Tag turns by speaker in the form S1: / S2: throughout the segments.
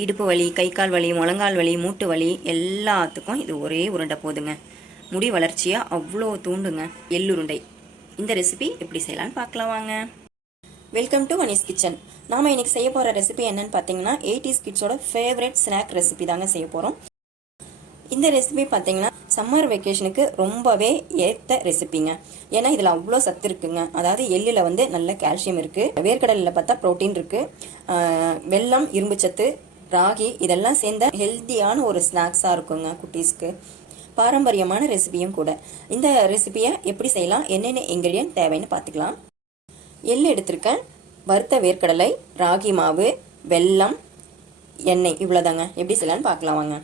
S1: இடுப்பு வலி கை கால் வலி முழங்கால் வலி மூட்டு வலி எல்லாத்துக்கும் இது ஒரே உருண்டை போதுங்க. முடி வளர்ச்சியாக அவ்வளோ தூண்டுங்க. எள்ளுருண்டை. இந்த ரெசிபி எப்படி செய்யலாம்னு பார்க்கலாம் வாங்க. வெல்கம் டு வனிஸ் கிச்சன் நாம் இன்னைக்கு செய்ய போகிற ரெசிபி என்னன்னு பார்த்தீங்கன்னா எயிட்டிஸ் கிட்ஸோட ஃபேவரட் ஸ்நாக் ரெசிபி தாங்க செய்ய போகிறோம் இந்த ரெசிபி பார்த்தீங்கன்னா சம்மர் வெக்கேஷனுக்கு ரொம்பவே ஏற்ற ரெசிபிங்க ஏன்னா இதில் அவ்வளோ சத்து இருக்குங்க. அதாவது எள்ளில் வந்து நல்ல கால்சியம் இருக்குது வேர்க்கடலில் பார்த்தா ப்ரோட்டீன் இருக்குது வெல்லம் இரும்பு சத்து ராகி இதெல்லாம் சேர்ந்த ஹெல்த்தியான ஒரு ஸ்நாக்ஸாக இருக்குங்க குட்டீஸ்க்கு. பாரம்பரியமான ரெசிபியும் கூட. இந்த ரெசிபியை எப்படி செய்யலாம்? என்னென்ன இன்க்ரீடியன்ட் தேவைன்னு பார்த்துக்கலாம். எள்ளு எடுத்திருக்கேன். வறுத்த வேர்க்கடலை ராகி மாவு வெல்லம் எண்ணெய் இவ்வளோதாங்க எப்படி செய்யலான்னு பார்க்கலாம் வாங்க.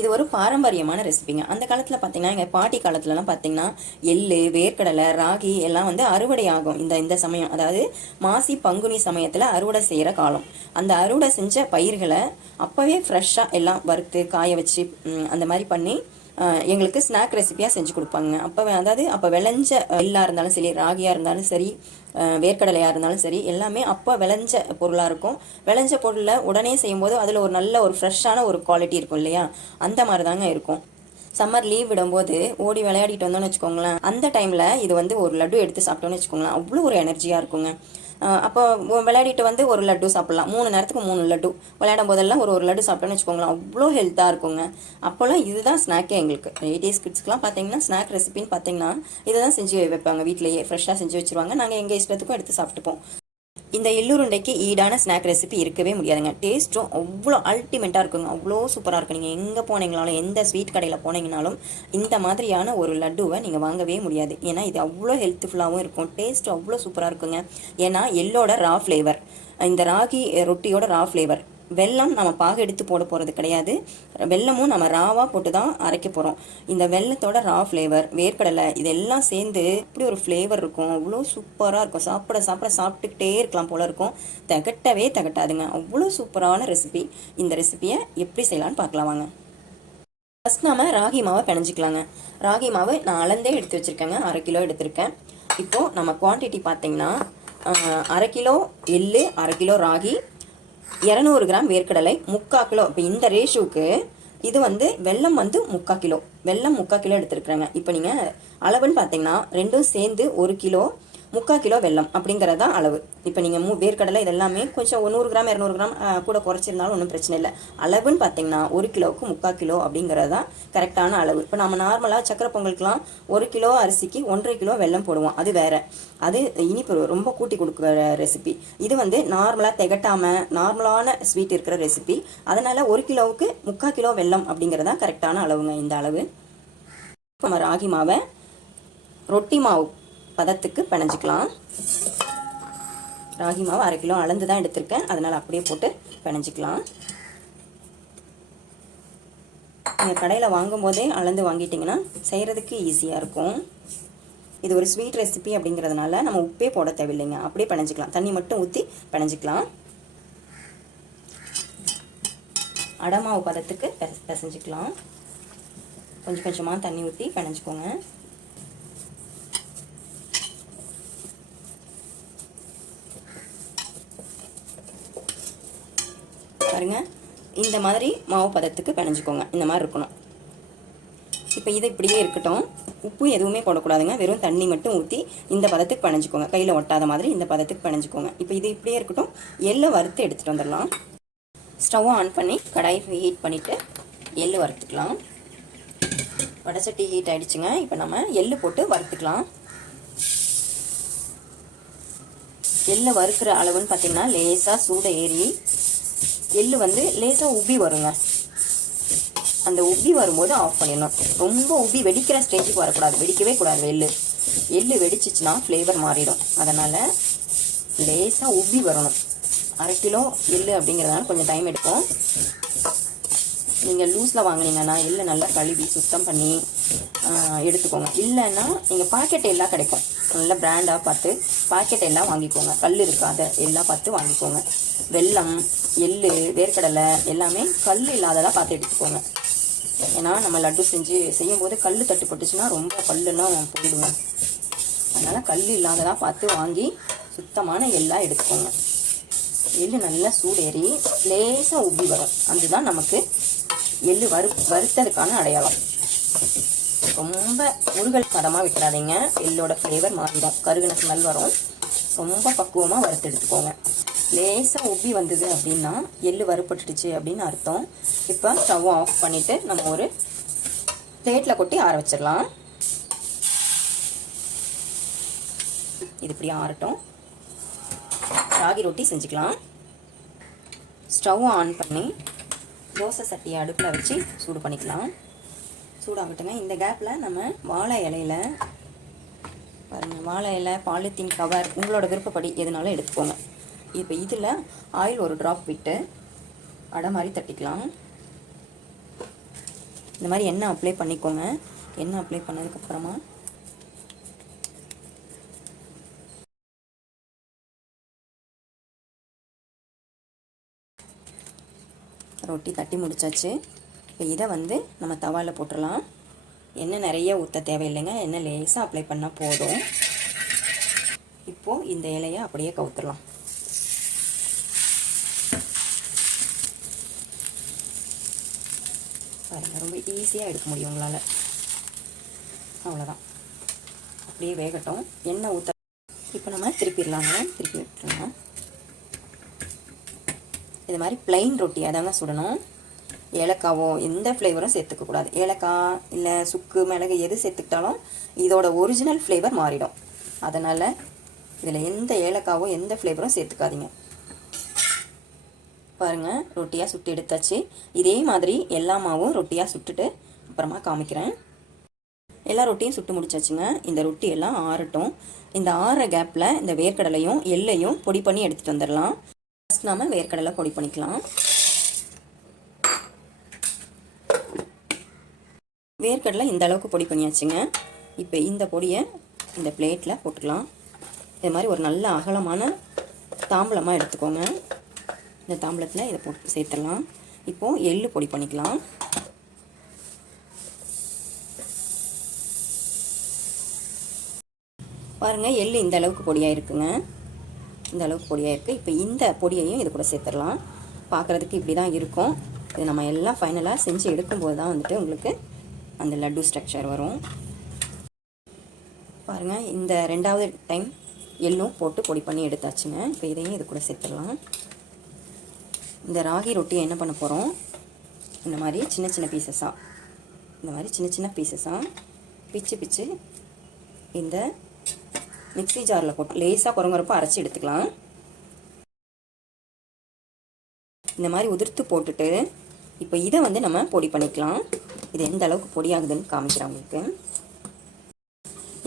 S1: இது ஒரு பாரம்பரியமான ரெசிபிங்க அந்த காலத்தில் பார்த்தீங்கன்னா எங்கள் பாட்டி காலத்துலலாம் பார்த்தீங்கன்னா எள்ளு வேர்க்கடலை ராகி எல்லாம் வந்து அறுவடை ஆகும். இந்த இந்த சமயம் அதாவது மாசி பங்குனி சமயத்தில் அறுவடை செய்கிற காலம். அந்த அறுவடை செஞ்ச பயிர்களை அப்போவே ஃப்ரெஷ்ஷாக எல்லாம் வறுத்து காய வச்சு அந்த மாதிரி பண்ணி எங்களுக்கு ஸ்நாக் ரெசிபியாக செஞ்சு கொடுப்பாங்க. அப்போ அதாவது அப்போ விளைஞ்ச எள்ளாக இருந்தாலும் சரி ராகியாக இருந்தாலும் சரி வேர்க்கடலையாக இருந்தாலும் சரி எல்லாமே அப்போ விளைஞ்ச பொருளாக இருக்கும். விளைஞ்ச பொருளை உடனே செய்யும்போது அதில் ஒரு நல்ல ஒரு ஃப்ரெஷ்ஷான ஒரு குவாலிட்டி இருக்கும் இல்லையா? அந்த மாதிரி தாங்க இருக்கும். சம்மர் லீவ் விடும்போது ஓடி விளையாடிட்டு வந்தோம்னு வச்சுக்கோங்களேன் அந்த டைமில் இது வந்து ஒரு லட்டு எடுத்து சாப்பிட்டோன்னு வச்சுக்கோங்களேன் அவ்வளோ ஒரு எனர்ஜியாக இருக்குங்க. அப்போ விளையாடிட்டு வந்து ஒரு லட்டு சாப்பிட்லாம். மூணு நேரத்துக்கு மூணு லட்டு. விளையாடும் போதெல்லாம் ஒரு ஒரு லட்டு சாப்பிட்டோன்னு வச்சுக்கோங்களேன். அவ்வளோ ஹெல்த்தாக இருக்குங்க. அப்போல்லாம் இதுதான் ஸ்நாக்கே எங்களுக்கு. எயிட்டிஸ் கிட்ஸ்க்குலாம் பார்த்தீங்கன்னா ஸ்நாக் ரெசிபின்னு பார்த்தீங்கன்னா இதை தான் செஞ்சு வைப்பாங்க. வீட்டிலேயே ஃப்ரெஷ்ஷாக செஞ்சு வச்சுருவாங்க. நாங்கள் எங்கள் இஷ்டத்துக்கும் எடுத்து சாப்பிட்டுப்போம். இந்த எள்ளுருண்டைக்கு ஈடான ஸ்நாக் ரெசிபி இருக்கவே முடியாதுங்க. டேஸ்ட்டும் அவ்வளோ அல்டிமேட்டாக இருக்குங்க. அவ்வளோ சூப்பராக இருக்கும் நீங்கள் எங்கே போனீங்கனாலும் எந்த ஸ்வீட் கடையில் போனீங்கனாலும் இந்த மாதிரியான ஒரு லட்டுவை நீங்கள் வாங்கவே முடியாது. ஏன்னா இது அவ்வளோ ஹெல்த்ஃபுல்லாகவும் இருக்கும். டேஸ்ட் அவ்வளோ சூப்பராக இருக்குங்க. ஏன்னா எள்ளோட ரா ஃப்ளேவர் இந்த ராகி ரொட்டியோட ரா ஃப்ளேவர் வெல்லம் நம்ம பாகு எடுத்து போட போகிறது கிடையாது. வெல்லமும் நம்ம ராவாக போட்டு தான் அரைக்க போகிறோம் இந்த வெல்லத்தோட ரா ஃப்ளேவர் வேர்க்கடலை இதெல்லாம் சேர்ந்து இப்படி ஒரு ஃப்ளேவர் இருக்கும். அவ்வளோ சூப்பராக இருக்கும். சாப்பிட சாப்பிட சாப்பிட்டுக்கிட்டே இருக்கலாம் போல இருக்கும். தகட்டவே தகட்டாதுங்க. அவ்வளோ சூப்பரான ரெசிபி இந்த ரெசிபியை எப்படி செய்யலான்னு பார்க்கலாம் வாங்க. ஃபஸ்ட் நாம் ராகி மாவை பிணைஞ்சிக்கலாங்க. ராகி மாவு நான் அளந்தே எடுத்து வச்சுருக்கேங்க. அரை கிலோ எடுத்திருக்கேன். இப்போது நம்ம குவான்டிட்டி பார்த்திங்கன்னா அரை கிலோ எள்ளு அரை கிலோ ராகி இரநூறு கிராம் வேர்க்கடலை முக்கால் கிலோ. இப்போ இந்த ரேஷுவுக்கு இது வந்து வெல்லம் வந்து முக்கால் கிலோ. வெல்லம் முக்கால் கிலோ எடுத்துருக்குறாங்க. இப்போ நீங்கள் அளவுன்னு பார்த்தீங்கன்னா ரெண்டும் சேர்ந்து ஒரு கிலோ. முக்கால் கிலோ வெல்லம் அப்படிங்கிறது தான் அளவு. இப்போ நீங்கள் மூ வேர்க்கடலை இதெல்லாமே கொஞ்சம் நூறு கிராம் இரநூறு கிராம் கூட குறைச்சிருந்தாலும் ஒன்றும் பிரச்சனை இல்லை. அளவுன்னு பார்த்தீங்கன்னா ஒரு கிலோவுக்கு முக்கால் கிலோ அப்படிங்கிறது தான் கரெக்டான அளவு. இப்போ நம்ம நார்மலாக சக்கரை பொங்கலுக்குலாம் ஒரு கிலோ அரிசிக்கு ஒன்றரை கிலோ வெல்லம் போடுவோம். அது வேற. அது இனிப்பு ரொம்ப கூட்டி கொடுக்குற ரெசிபி இது வந்து நார்மலாக திகட்டாமல் நார்மலான ஸ்வீட் இருக்கிற ரெசிபி அதனால் ஒரு கிலோவுக்கு முக்கால் கிலோ வெல்லம் அப்படிங்கிறது தான் கரெக்டான அளவுங்க இந்த அளவு. நம்ம ராகி மாவை ரொட்டி மாவு பதத்துக்கு பிணைஞ்சிக்கலாம். ராகி மாவு அரை கிலோ அளந்து தான் எடுத்திருக்கேன். அதனால் அப்படியே போட்டு பிணைஞ்சிக்கலாம். நீங்கள் கடையில் வாங்கும்போதே அளந்து வாங்கிட்டிங்கன்னா செய்கிறதுக்கு ஈஸியாக இருக்கும். இது ஒரு ஸ்வீட் ரெசிபி அப்படிங்கிறதுனால நம்ம உப்பே போட தேவையில்லைங்க. அப்படியே பிணைஞ்சிக்கலாம். தண்ணி மட்டும் ஊற்றி பிணைஞ்சிக்கலாம். அடமாவு பதத்துக்கு பெச- பிசைஞ்சிக்கலாம். கொஞ்சம் கொஞ்சமாக தண்ணி ஊற்றி பிணைஞ்சிக்கோங்க. பாருங்கள் இந்த மாதிரி மாவு பதத்துக்கு பிணைஞ்சிக்கோங்க. இந்த மாதிரி இருக்கணும். இப்போ இது இப்படியே இருக்கட்டும். உப்பு எதுவுமே போடக்கூடாதுங்க. வெறும் தண்ணி மட்டும் ஊற்றி இந்த பதத்துக்கு பிணைஞ்சிக்கோங்க. கையில் ஒட்டாத மாதிரி இந்த பதத்துக்கு பிணைஞ்சிக்கோங்க. இப்போ இது இப்படியே இருக்கட்டும். எள்ளை வறுத்து எடுத்துகிட்டு வந்துடலாம். ஸ்டவ்வை ஆன் பண்ணி கடாய் ஹீட் பண்ணிவிட்டு எள்ளு வறுத்துக்கலாம். வடசட்டி ஹீட் ஆகிடுச்சுங்க இப்போ நம்ம எள்ளு போட்டு வறுத்துக்கலாம். எள்ளை வறுக்கிற அளவுன்னு பார்த்தீங்கன்னா லேசாக சூடை ஏறி எள்ளு வந்து லேசாக உப்பி வருங்க. அந்த உப்பி வரும்போது ஆஃப் பண்ணிடணும். ரொம்ப உப்பி வெடிக்கிற ஸ்டேஜுக்கு வரக்கூடாது. வெடிக்கவே கூடாது எள்ளு. எள்ளு வெடிச்சிச்சுன்னா ஃப்ளேவர் மாறிடும். அதனால் லேசாக உப்பி வரணும். அரை கிலோ எள்ளு அப்படிங்கிறதுனால கொஞ்சம் டைம் எடுக்கும் நீங்கள் லூஸில் வாங்கினீங்கன்னா எள்ளு நல்லா கழுவி சுத்தம் பண்ணி எடுத்துக்கோங்க. இல்லைன்னா நீங்கள் பாக்கெட் எல்லாம் கிடைக்கும். நல்ல பிராண்டாக பார்த்து பாக்கெட் எல்லாம் வாங்கிக்கோங்க. கல் இருக்காத எல்லாம் பார்த்து வாங்கிக்கோங்க. வெல்லம் எள்ளு வேர்க்கடலை எல்லாமே கல் இல்லாததாக பார்த்து எடுத்துக்கோங்க. ஏன்னா நம்ம லட்டு செஞ்சு செய்யும்போது கல் தட்டுப்பட்டுச்சுன்னா ரொம்ப பல்லுலாம் போயிடுவோம் அதனால் கல் இல்லாததாக பார்த்து வாங்கி சுத்தமான எல்லாம் எடுத்துக்கோங்க. எள்ளு நல்லா சூடேறி லேசாக உப்பி வரும். அதுதான் நமக்கு எள்ளு வறு வறுத்ததுக்கான அடையாளம். ரொம்ப உருகல் பதமாக விட்டுறாதீங்க. எள்ளோட ஃப்ளேவர் மாறிடும். கருகின ஸ்மெல் வரும். ரொம்ப பக்குவமாக வறுத்து எடுத்துக்கோங்க. லேசாக உப்பி வந்தது அப்படின்னா எள்ளு வறுப்பட்டுடுச்சு அப்படின்னு அர்த்தம். இப்போ ஸ்டவ் ஆஃப் பண்ணிவிட்டு நம்ம ஒரு பிளேட்டில் கொட்டி ஆற வச்சிடலாம். இது இப்படி ஆறட்டும். ராகி ரொட்டி செஞ்சுக்கலாம். ஸ்டவ் ஆன் பண்ணி தோசை சட்டியை அடுப்பில் வச்சு சூடு பண்ணிக்கலாம். சூடாகட்டுங்க. இந்த கேப்பில் நம்ம வாழை இலையில பாருங்கள் வாழை இலை பாலித்தீன் கவர் உங்களோட விருப்பப்படி எதுனாலும் எடுத்துக்கோங்க. இப்போ இதில் ஆயில் ஒரு ட்ராப் விட்டு அடை மாதிரி தட்டிக்கலாம். இந்த மாதிரி எண்ணெய் அப்ளை பண்ணிக்கோங்க. எண்ணெய் அப்ளை பண்ணதுக்கப்புறமா ரொட்டி தட்டி முடிச்சாச்சு. இப்போ இதை வந்து நம்ம தவாவில் போட்டுடலாம். எண்ணெய் நிறைய ஊற்ற தேவையில்லைங்க. எண்ணெய் லேசாக அப்ளை பண்ணால் போதும். இப்போது இந்த இலையை அப்படியே கவுத்துடலாம். பாருங்கள் ரொம்ப ஈஸியாக எடுக்க முடியும் உங்களால். அவ்வளோதான் அப்படியே வேகட்டும். எண்ணெய் ஊற்ற இப்போ நம்ம திருப்பிடலாங்க திருப்பி விட்டுருங்க இது மாதிரி பிளைன் ரொட்டி அதாங்க சுடணும். ஏலக்காவோ எந்த ஃப்ளேவரும் சேர்த்துக்கக்கூடாது ஏலக்காய் இல்லை சுக்கு மிளகு எது சேர்த்துக்கிட்டாலும் இதோட ஒரிஜினல் ஃப்ளேவர் மாறிடும். அதனால் இதில் எந்த ஏலக்காவோ எந்த ஃப்ளேவரும் சேர்த்துக்காதீங்க. பாருங்கள் ரொட்டியாக சுட்டு எடுத்தாச்சு. இதே மாதிரி எல்லா மாவும் ரொட்டியாக சுட்டுட்டு அப்புறமா காமிக்கிறேன். எல்லா ரொட்டியும் சுட்டு முடிச்சாச்சுங்க. இந்த ரொட்டி எல்லாம் ஆறட்டும். இந்த ஆற கேப்பில் இந்த வேர்க்கடலையும் எள்ளையும் பொடி பண்ணி எடுத்துகிட்டு வந்துடலாம். ஃபஸ்ட் நாம் வேர்க்கடலை பொடி பண்ணிக்கலாம். வேர்க்கடலை இந்த அளவுக்கு பொடி பண்ணியாச்சுங்க. இப்போ இந்த பொடியை இந்த பிளேட்டில் போட்டுக்கலாம். இது மாதிரி ஒரு நல்ல அகலமான தாம்பளமாக எடுத்துக்கோங்க. இந்த தாம்பளத்தில் இதை போட்டு சேர்த்துடலாம். இப்போது எள்ளு பொடி பண்ணிக்கலாம். பாருங்கள் எள்ளு இந்த அளவுக்கு பொடியாக இருக்குங்க இந்த அளவுக்கு பொடியாக இருக்குது இப்போ இந்த பொடியையும் இது கூட சேர்த்துடலாம். பார்க்குறதுக்கு இப்படி தான் இருக்கும். இது நம்ம எல்லாம் ஃபைனலாக செஞ்சு எடுக்கும்போது தான் வந்துட்டு உங்களுக்கு அந்த லட்டு ஸ்ட்ரக்சர் வரும். பாருங்கள் இந்த ரெண்டாவது டைம் எள்ளும் போட்டு பொடி பண்ணி எடுத்தாச்சுங்க. இப்போ இதையும் இது கூட சேர்த்துடலாம். இந்த ராகி ரொட்டியை என்ன பண்ண போகிறோம் இந்த மாதிரி சின்ன சின்ன பீசஸாக இந்த மாதிரி சின்ன சின்ன பீசஸாக பிச்சு பிச்சு இந்த மிக்சி ஜாரில் போட்டு லேசாக குறங்குறப்போ அரைச்சி எடுத்துக்கலாம். இந்த மாதிரி உதிர்த்து போட்டுட்டு இப்போ இதை வந்து நம்ம பொடி பண்ணிக்கலாம். இது எந்த அளவுக்கு பொடி ஆகுதுன்னு காமிக்கிறேன் உங்களுக்கு.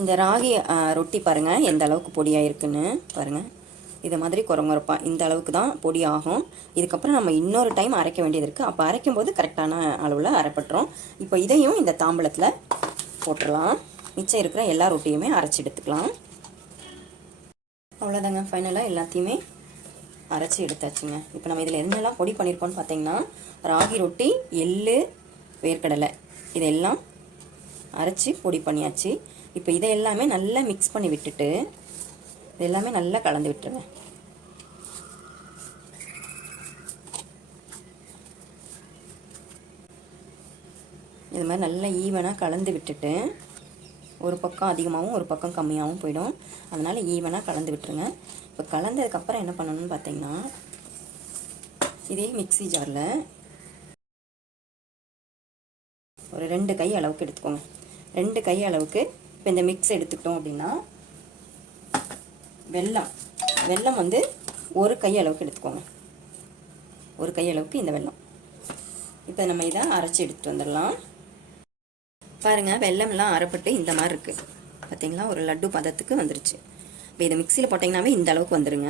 S1: இந்த ராகி ரொட்டி பாருங்கள் எந்த அளவுக்கு பொடியாக இருக்குன்னு பாருங்கள் இதை மாதிரி குறங்குறப்பா இந்த அளவுக்கு தான் பொடி ஆகும். இதுக்கப்புறம் நம்ம இன்னொரு டைம் அரைக்க வேண்டியது இருக்குது அப்போ அரைக்கும் போது கரெக்டான அளவில் அரைப்பட்டுரும். இப்போ இதையும் இந்த தாம்பளத்தில் போட்டுடலாம் மிச்சம் இருக்கிற எல்லா ரொட்டியுமே அரைச்சி எடுத்துக்கலாம். அவ்வளோதாங்க ஃபைனலாக எல்லாத்தையுமே அரைச்சி எடுத்தாச்சுங்க. இப்போ நம்ம இதில் என்னெல்லாம் பொடி பண்ணியிருக்கோம்னு பார்த்தீங்கன்னா ராகி ரொட்டி எள்ளு வேர்க்கடலை. இதெல்லாம் அரைச்சி பொடி பண்ணியாச்சு. இப்போ இதை எல்லாமே நல்லா மிக்ஸ் பண்ணி விட்டுட்டு இது எல்லாமே நல்லா கலந்து விட்டுருவேன் இது மாதிரி நல்லா ஈவனாக கலந்து விட்டுட்டு ஒரு பக்கம் அதிகமாகவும் ஒரு பக்கம் கம்மியாகவும் போயிடும். அதனால் ஈவனாக கலந்து விட்டுருங்க. இப்போ கலந்ததுக்கப்புறம் என்ன பண்ணணும்னு பார்த்தீங்கன்னா இதே மிக்ஸி ஜாரில் ஒரு ரெண்டு கை அளவுக்கு எடுத்துக்கோங்க. ரெண்டு கை அளவுக்கு இப்போ இந்த மிக்ஸ் எடுத்துக்கிட்டோம் அப்படின்னா வெல்லம் வெல்லம் வந்து ஒரு கை அளவுக்கு எடுத்துக்கோங்க. ஒரு கை அளவுக்கு இந்த வெல்லம். இப்போ நம்ம இதை அரைச்சி எடுத்துகிட்டு வந்துடலாம். பாருங்கள் வெள்ளம்லாம் அரைப்பட்டு இந்த மாதிரி இருக்குது பார்த்தீங்களா ஒரு லட்டு பதத்துக்கு வந்துருச்சு. இப்போ இதை மிக்சியில் போட்டிங்கனாவே இந்த அளவுக்கு வந்துடுங்க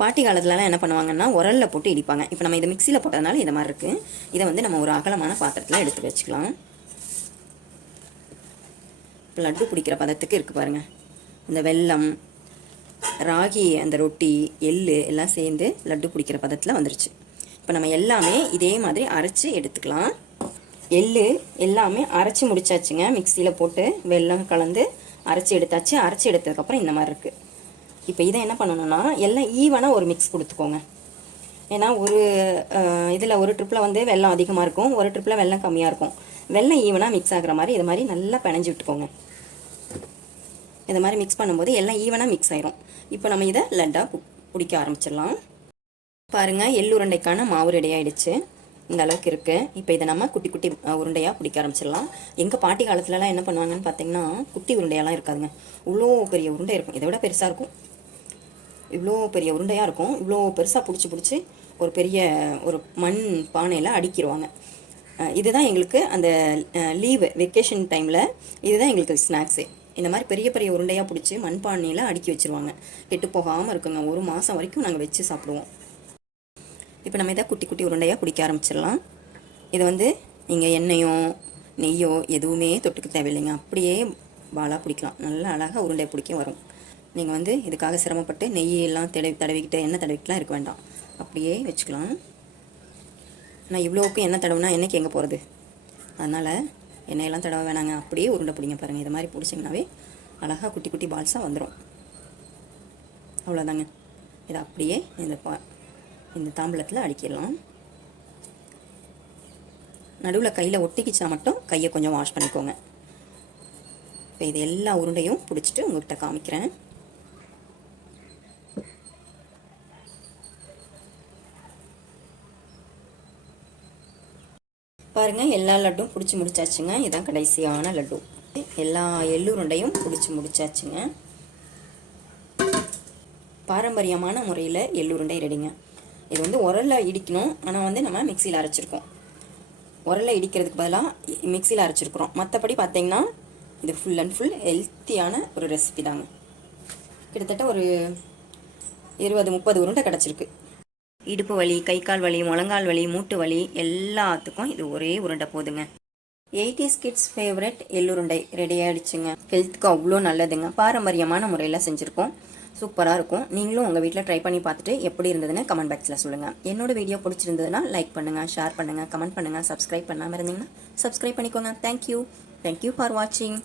S1: பாட்டி காலத்துலலாம் என்ன பண்ணுவாங்கன்னா உரலில் போட்டு இடிப்பாங்க. இப்போ நம்ம இதை மிக்சியில் போட்டதுனால இந்த மாதிரி இருக்குது இதை வந்து நம்ம ஒரு அகலமான பாத்திரத்தில் எடுத்து வச்சுக்கலாம். இப்போ லட்டு பிடிக்கிற பதத்துக்கு இருக்குது பாருங்கள் இந்த வெல்லம் ராகி அந்த ரொட்டி எள்ளு எல்லாம் சேர்ந்து லட்டு பிடிக்கிற பதத்தில் வந்துருச்சு. இப்போ நம்ம எல்லாமே இதே மாதிரி அரைச்சி எடுத்துக்கலாம். எள்ளு எல்லாமே அரைச்சி முடிச்சாச்சுங்க. மிக்சியில் போட்டு வெல்லம் கலந்து அரைச்சி எடுத்தாச்சு. அரைச்சி எடுத்ததுக்கப்புறம் இந்த மாதிரி இருக்குது இப்போ இதை என்ன பண்ணணும்னா எல்லாம் ஈவனாக ஒரு மிக்ஸ் கொடுத்துக்கோங்க. ஏன்னா ஒரு இதில் ஒரு ட்ரிப்பில் வந்து வெள்ளம் அதிகமாக இருக்கும். ஒரு ட்ரிப்பில் வெள்ளம் கம்மியாக இருக்கும். வெள்ளம் ஈவனாக மிக்ஸ் ஆகிற மாதிரி இது மாதிரி நல்லா பிணைஞ்சு விட்டுக்கோங்க. இது மாதிரி மிக்ஸ் பண்ணும்போது எல்லாம் ஈவனாக மிக்ஸ் ஆயிரும். இப்போ நம்ம இதை லட்டாக பிடிக்க ஆரம்பிச்சிடலாம். பாருங்கள் எள்ளுருண்டைக்கான மாவு ரெடி ஆகிடுச்சு இந்த அளவுக்கு இருக்குது இப்போ இதை நம்ம குட்டி குட்டி உருண்டையாக பிடிக்க ஆரம்பிச்சிடலாம். எங்கள் பாட்டி காலத்துலலாம் என்ன பண்ணுவாங்கன்னு பார்த்தீங்கன்னா குட்டி உருண்டையெல்லாம் இருக்காதுங்க. இவ்வளோ பெரிய உருண்டை இருக்கும். இதை விட பெருசாக இருக்கும். இவ்வளோ பெரிய உருண்டையாக இருக்கும். இவ்வளோ பெருசாக பிடிச்சி பிடிச்சி ஒரு பெரிய ஒரு மண் பானையில் அடுக்கிடுவாங்க இதுதான் எங்களுக்கு அந்த லீவு வெக்கேஷன் டைமில் இதுதான் எங்களுக்கு ஸ்நாக்ஸு இந்த மாதிரி பெரிய பெரிய உருண்டையாக பிடிச்சி மண்பானையில் அடுக்கி வச்சிருவாங்க. கெட்டு போகாமல் இருக்குங்க. ஒரு மாதம் வரைக்கும் நாங்கள் வச்சு சாப்பிடுவோம். இப்போ நம்ம இதை குட்டி குட்டி உருண்டையாக பிடிக்க ஆரம்பிச்சிடலாம். இது வந்து நீங்கள் எண்ணெயோ நெய்யோ எதுவுமே தொட்டுக்க தேவையில்லைங்க. அப்படியே பாலாக பிடிக்கலாம். நல்லா அழகாக உருண்டை பிடிக்க வரும். நீங்கள் வந்து இதுக்காக சிரமப்பட்டு நெய்யெல்லாம் தடவி தடவிக்கிட்டு எண்ணெய் தடவிக்கிட்டுலாம் இருக்க வேண்டாம். அப்படியே வச்சுக்கலாம். நான் இவ்வளோவுக்கு எண்ணெய் தடவுனா என்னைக்கு எங்கே போகிறது அதனால் எண்ணெயெல்லாம் தடவ வேணாங்க. அப்படியே உருண்டை பிடிங்க பாருங்கள் இது மாதிரி பிடிச்சிங்கனாவே அழகாக குட்டி குட்டி பால்ஸாக வந்துடும் அவ்வளோதாங்க இதை அப்படியே இந்த பா இந்த தாம்பளத்தில் அடிக்கிடலாம் நடுவில் கையில் ஒட்டிக்கிச்சா மட்டும் கையை கொஞ்சம் வாஷ் பண்ணிக்கோங்க. இப்போ இது எல்லா உருண்டையும் பிடிச்சிட்டு உங்கள்கிட்ட காமிக்கிறேன். பாருங்கள் எல்லா லட்டும் பிடிச்சி முடிச்சாச்சுங்க. இதுதான் கடைசியான லட்டு. எல்லா எள்ளுருண்டையும் பிடிச்சி முடிச்சாச்சுங்க. பாரம்பரியமான முறையில் எள்ளுருண்டை ரெடிங்க. இது வந்து உரலில் இடிக்கணும். ஆனால் வந்து நம்ம மிக்சியில் அரைச்சிருக்கோம். உரலில் இடிக்கிறதுக்கு பதிலாக மிக்சியில் அரைச்சிருக்கிறோம். மற்றபடி பார்த்தீங்கன்னா இது ஃபுல் அண்ட் ஃபுல் ஹெல்த்தியான ஒரு ரெசிபி தாங்க. கிட்டத்தட்ட ஒரு இருபது முப்பது உருண்டை கிடச்சிருக்கு. இடுப்பு வலி கை கால் வலி முழங்கால் வலி மூட்டு வலி எல்லாத்துக்கும் இது ஒரே உருண்டை போதுங்க. எயிட்டிஸ் கிட்ஸ் ஃபேவரட் எள்ளுருண்டை ரெடி ஆகிடுச்சுங்க ஹெல்த்துக்கு அவ்வளோ நல்லதுங்க. பாரம்பரியமான முறையில் செஞ்சுருக்கோம். சூப்பராக இருக்கும். நீங்களும் உங்கள் வீட்டில் ட்ரை பண்ணி பார்த்துட்டு எப்படி இருந்ததுன்னு கமெண்ட் பாக்ஸில் சொல்லுங்கள் என்னோட வீடியோ பிடிச்சிருந்ததுன்னா லைக் பண்ணுங்கள் ஷேர் பண்ணுங்கள் கமெண்ட் பண்ணுங்கள் சப்ஸ்கிரைப் பண்ணாமல் இருந்தீங்கன்னா சப்ஸ்கிரைப் பண்ணிக்கோங்க. தேங்க்யூ தேங்க்யூ ஃபார் வாட்சிங்